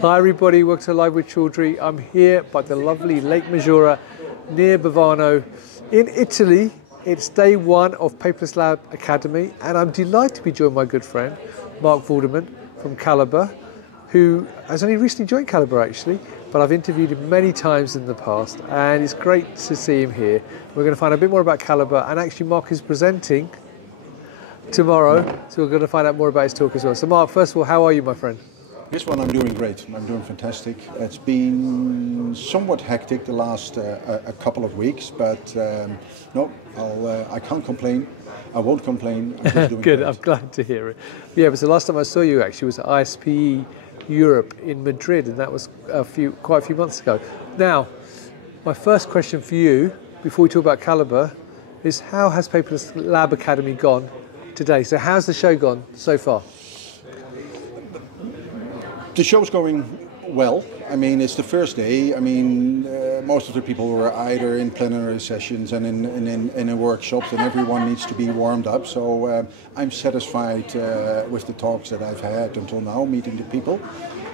Hi everybody, welcome to Live with Chaudhry. I'm here by the lovely Lake Maggiore near Bavano in Italy. It's day one of Paperless Lab Academy and I'm delighted to be joined by my good friend Marc Vorderman from Calibre, who has only recently joined Calibre actually, but I've interviewed him many times in the past and it's great to see him here. We're going to find out a bit more about Calibre, and actually Marc is presenting tomorrow, so we're going to find out more about his talk as well. So Marc, first of all, how are you, my friend? This one I'm doing great. I'm doing fantastic. It's been somewhat hectic the last a couple of weeks, but no, I can't complain. I won't complain. I'm just doing Good, great. I'm glad to hear it. Yeah, but the last time I saw you actually was at ISPE Europe in Madrid, and that was quite a few months ago. Now, my first question for you, before we talk about Calibre, is how has Paperless Lab Academy gone today? So how's the show gone so far? The show's going well. I mean, it's the first day. I mean, most of the people were either in plenary sessions and in a workshop, and everyone needs to be warmed up. So I'm satisfied with the talks that I've had until now, meeting the people.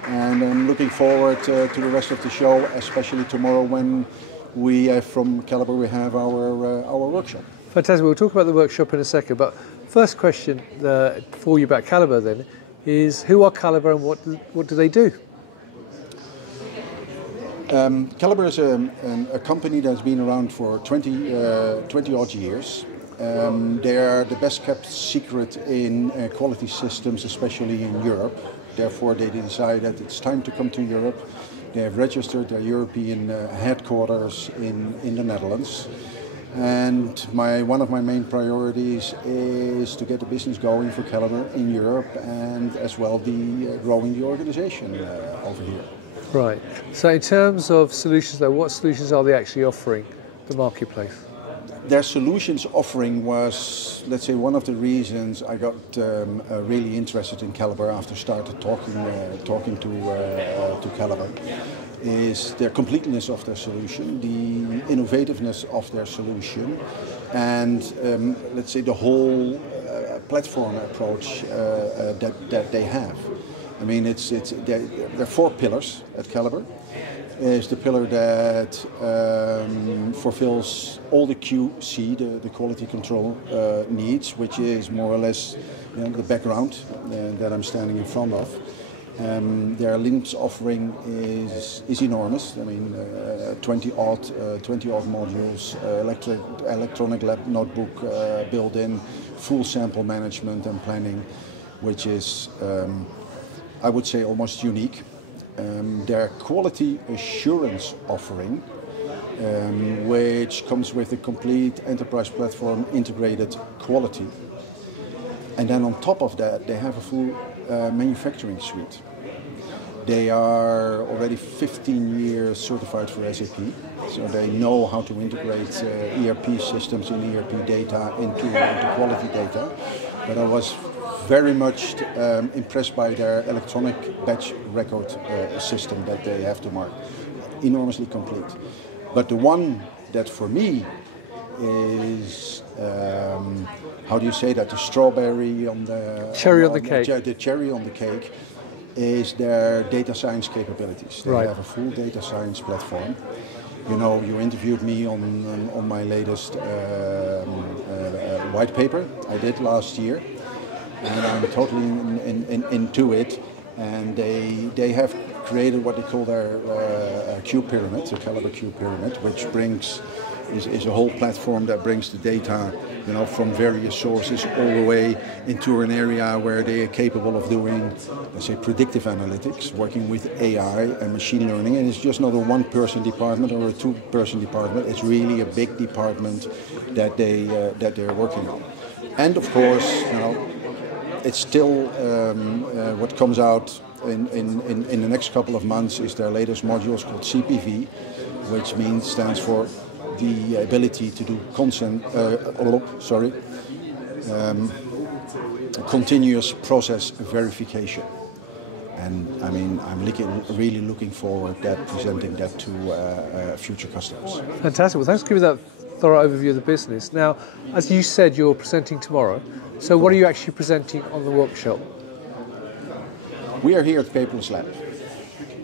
And I'm looking forward to the rest of the show, especially tomorrow when we, from Calibre, we have our workshop. Fantastic. We'll talk about the workshop in a second, but first question for you about Calibre then is, who are Calibre and what do they do? Calibre is a company that's been around for 20 odd years. They are the best kept secret in quality systems, especially in Europe. Therefore, they decided that it's time to come to Europe. They have registered their European headquarters in the Netherlands. And one of my main priorities is to get the business going for Calibre in Europe, and as well growing the organization over here. Right. So in terms of solutions though, what solutions are they actually offering the marketplace? Their solutions offering was, let's say, one of the reasons I got really interested in Calibre after started talking to Calibre, is their completeness of their solution, the innovativeness of their solution, and let's say the whole platform approach that they have. I mean, there are four pillars at Calibre. Is the pillar that fulfills all the QC, the quality control needs, which is more or less the background that I'm standing in front of. Their Linux offering is enormous. I mean, 20 odd modules, electronic lab notebook built-in, full sample management and planning, which is, I would say, almost unique. Their quality assurance offering, which comes with a complete enterprise platform integrated quality. And then on top of that, they have a full manufacturing suite. They are already 15 years certified for SAP, so they know how to integrate ERP systems and ERP data into quality data. But I was very much impressed by their electronic batch record system that they have to market. Enormously complete. But the one that for me is, how do you say that, the strawberry on the... Cherry on the cake. The cherry on the cake is their data science capabilities. They Right. have a full data science platform. You know, you interviewed me on my latest white paper I did last year. And I'm totally into it, and they have created what they call their Q pyramid, the Calibre Q pyramid, which is a whole platform that brings the data, from various sources all the way into an area where they are capable of doing, let's say, predictive analytics, working with AI and machine learning. And it's just not a one-person department or a two-person department. It's really a big department that they're working on. And of course, it's still what comes out in the next couple of months is their latest modules called CPV, which stands for the ability to do continuous process verification. And I mean, I'm really looking forward to presenting that to future customers. Fantastic. Well, thanks for giving that thorough overview of the business. Now, as you said, you're presenting tomorrow. So what are you actually presenting on the workshop? We are here at Paperless Lab.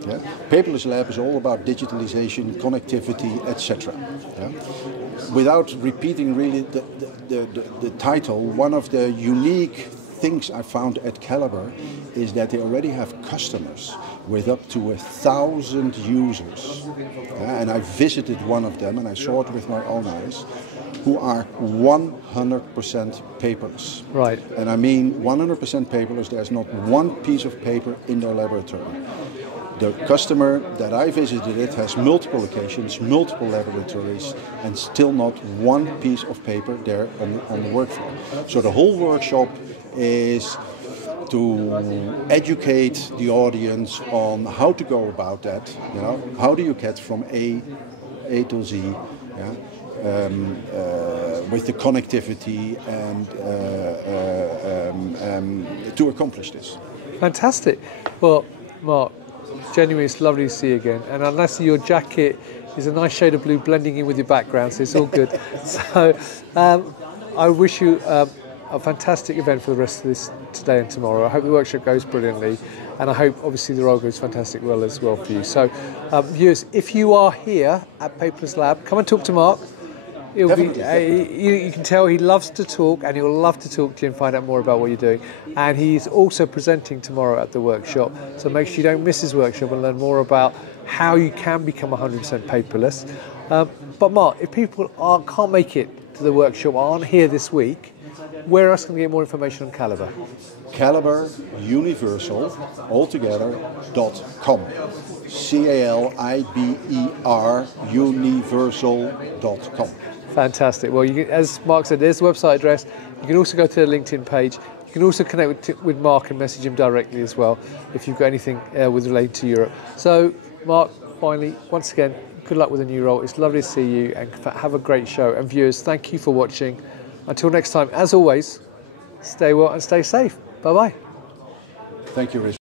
Yeah? Paperless Lab is all about digitalization, connectivity, etc. Yeah? Without repeating really the title, one of the unique things I found at Calibre is that they already have customers with up to 1,000 users. And I visited one of them and I saw it with my own eyes, who are 100% paperless. Right. And I mean 100% paperless. There's not one piece of paper in their laboratory. The customer that I visited it has multiple locations, multiple laboratories, and still not one piece of paper there on the work floor. So the whole workshop is to educate the audience on how to go about that. You know, how do you get from A to Z, yeah? With the connectivity and to accomplish this. Fantastic. Well, Mark, genuinely, it's lovely to see you again. And I see your jacket is a nice shade of blue blending in with your background, so it's all good. So I wish you a fantastic event for the rest of this today and tomorrow. I hope the workshop goes brilliantly, and I hope obviously the role goes fantastic well as well for you. So viewers, if you are here at Paperless Lab, come and talk to Mark. You can tell he loves to talk, and he'll love to talk to you and find out more about what you're doing. And he's also presenting tomorrow at the workshop, so make sure you don't miss his workshop and learn more about how you can become 100% paperless. But Mark, if people can't make it to the workshop, aren't here this week, where else can we get more information on Calibre? Calibre Universal altogether.com. CALIBER universal.com. Fantastic. Well, you can, as Mark said, there's the website address. You can also go to the LinkedIn page. You can also connect with Mark and message him directly as well if you've got anything with related to Europe. So, Mark, finally, once again, good luck with the new role. It's lovely to see you, and have a great show. And viewers, thank you for watching. Until next time, as always, stay well and stay safe. Bye-bye. Thank you, Rich.